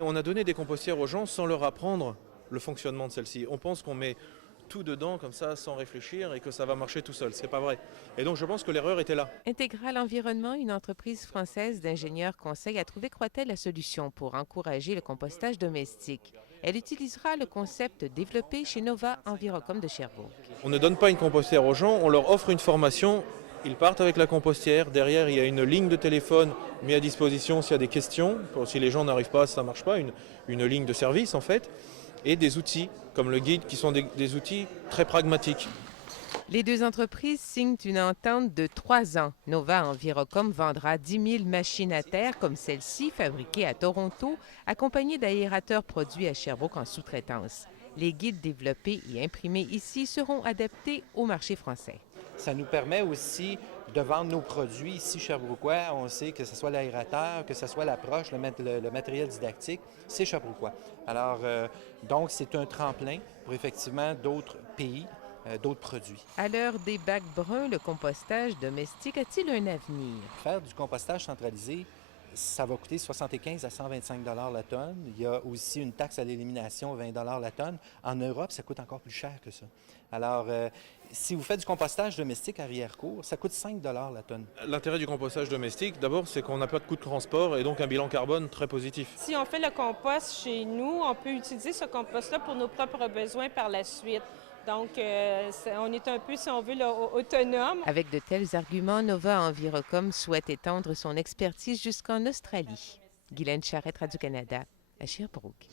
On a donné des compostières aux gens sans leur apprendre le fonctionnement de celle-ci. On pense qu'on met tout dedans comme ça sans réfléchir et que ça va marcher tout seul. Ce n'est pas vrai. Et donc je pense que l'erreur était là. Intégral Environnement, une entreprise française d'ingénieurs conseils, a trouvé Croitel la solution pour encourager le compostage domestique. Elle utilisera le concept développé chez Nova Envirocom de Sherbrooke. On ne donne pas une compostière aux gens, on leur offre une formation. Ils partent avec la compostière. Derrière, il y a une ligne de téléphone mise à disposition s'il y a des questions. Si les gens n'arrivent pas, ça ne marche pas. Une ligne de service en fait. Et des outils comme le guide qui sont des outils très pragmatiques. Les deux entreprises signent une entente de 3 ans. Nova Envirocom vendra 10 000 machines à terre comme celle-ci, fabriquée à Toronto, accompagnées d'aérateurs produits à Sherbrooke en sous-traitance. Les guides développés et imprimés ici seront adaptés au marché français. Ça nous permet aussi de vendre nos produits ici sherbrookois. On sait que ce soit l'aérateur, que ce soit l'approche, le matériel didactique, c'est sherbrookois. Alors, donc, c'est un tremplin pour effectivement d'autres pays, d'autres produits. À l'heure des bacs bruns, le compostage domestique a-t-il un avenir? Faire du compostage centralisé, ça va coûter 75 à 125 la tonne. Il y a aussi une taxe à l'élimination, 20 la tonne. En Europe, ça coûte encore plus cher que ça. Alors, si vous faites du compostage domestique à Rièrcourt, ça coûte 5 la tonne. L'intérêt du compostage domestique, d'abord, c'est qu'on n'a pas de coût de transport et donc un bilan carbone très positif. Si on fait le compost chez nous, on peut utiliser ce compost-là pour nos propres besoins par la suite. Donc, on est un peu, si on veut, là, autonome. Avec de tels arguments, Nova Envirocom souhaite étendre son expertise jusqu'en Australie. Guylaine Charrette, Radio-Canada, à Sherbrooke.